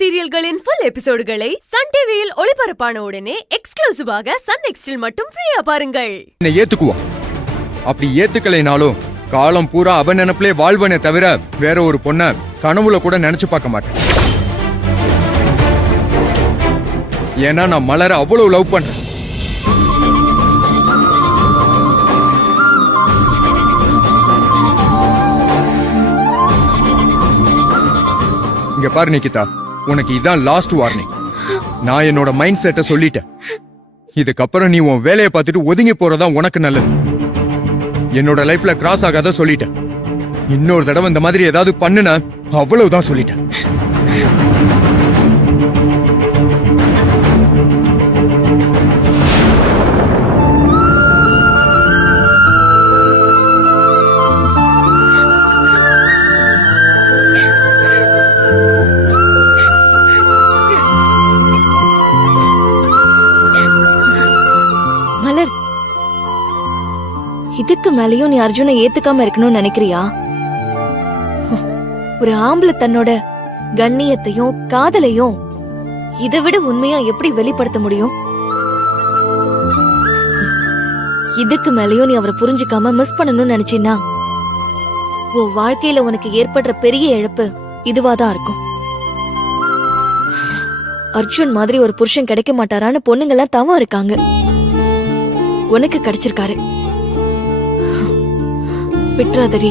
சீரியல்களின் full எபிசோடுகளை Sun டிவியில் ஒளிபரப்பான உடனே எக்ஸ்க்ளூசிவாக சன் நெக்ஸ்டில் மட்டும் ஃப்ரீயா பாருங்கள். என்ன ஏத்துக்குவான். அப்படி ஏத்துக்கலைனாலும் காலம் பூரா அவன் நினைப்பிலே வாழ்வனே தவிர வேற ஒரு பொண்ண கனவுல கூட நினைச்சு பார்க்க மாட்டேன். ஏன்னா நான் மலர அவ்வளவு லவ் பண்றேன். இங்க பாரு நிகிதா, உனக்கு இதான் லாஸ்ட் வார்னிங். நான் என்னோட மைண்ட் செட்டை சொல்லிட்டேன். இதுக்கப்புறம் நீ உன் வேலையை பார்த்துட்டு ஒதுங்கி போறதா உனக்கு நல்லது. என்னோட லைஃப்ல கிராஸ் ஆகாத சொல்லிட்டேன். இன்னொரு தடவை இந்த மாதிரி ஏதாவது பண்ணுன அவ்வளவுதான் சொல்லிட்டேன். இதுக்கு மேலயும் நீ அர்ஜுனை ஏத்துக்காம இருக்கணும்னு நினைக்கிறியா? ஒரு ஆம்பளை தன்னோட கண்ணியத்தையும் காதலையும் இதை விட உண்மையா எப்படி வெளிப்படுத்த முடியும்? இதுக்கு மேலயும் நீ அவரை புரிஞ்சுக்காம மிஸ் பண்ணணும்னு நினைச்சின்னா உன் வாழ்க்கையில உனக்கு ஏற்படுற பெரிய இழப்பு இதுவாதான் இருக்கும். அர்ஜுன் மாதிரி ஒரு புருஷன் கிடைக்க மாட்டாரான்னு பொண்ணுங்கெல்லாம் தவம் இருக்காங்க. உனக்கு கிடைச்சிருக்காரு. விட்றாதடி.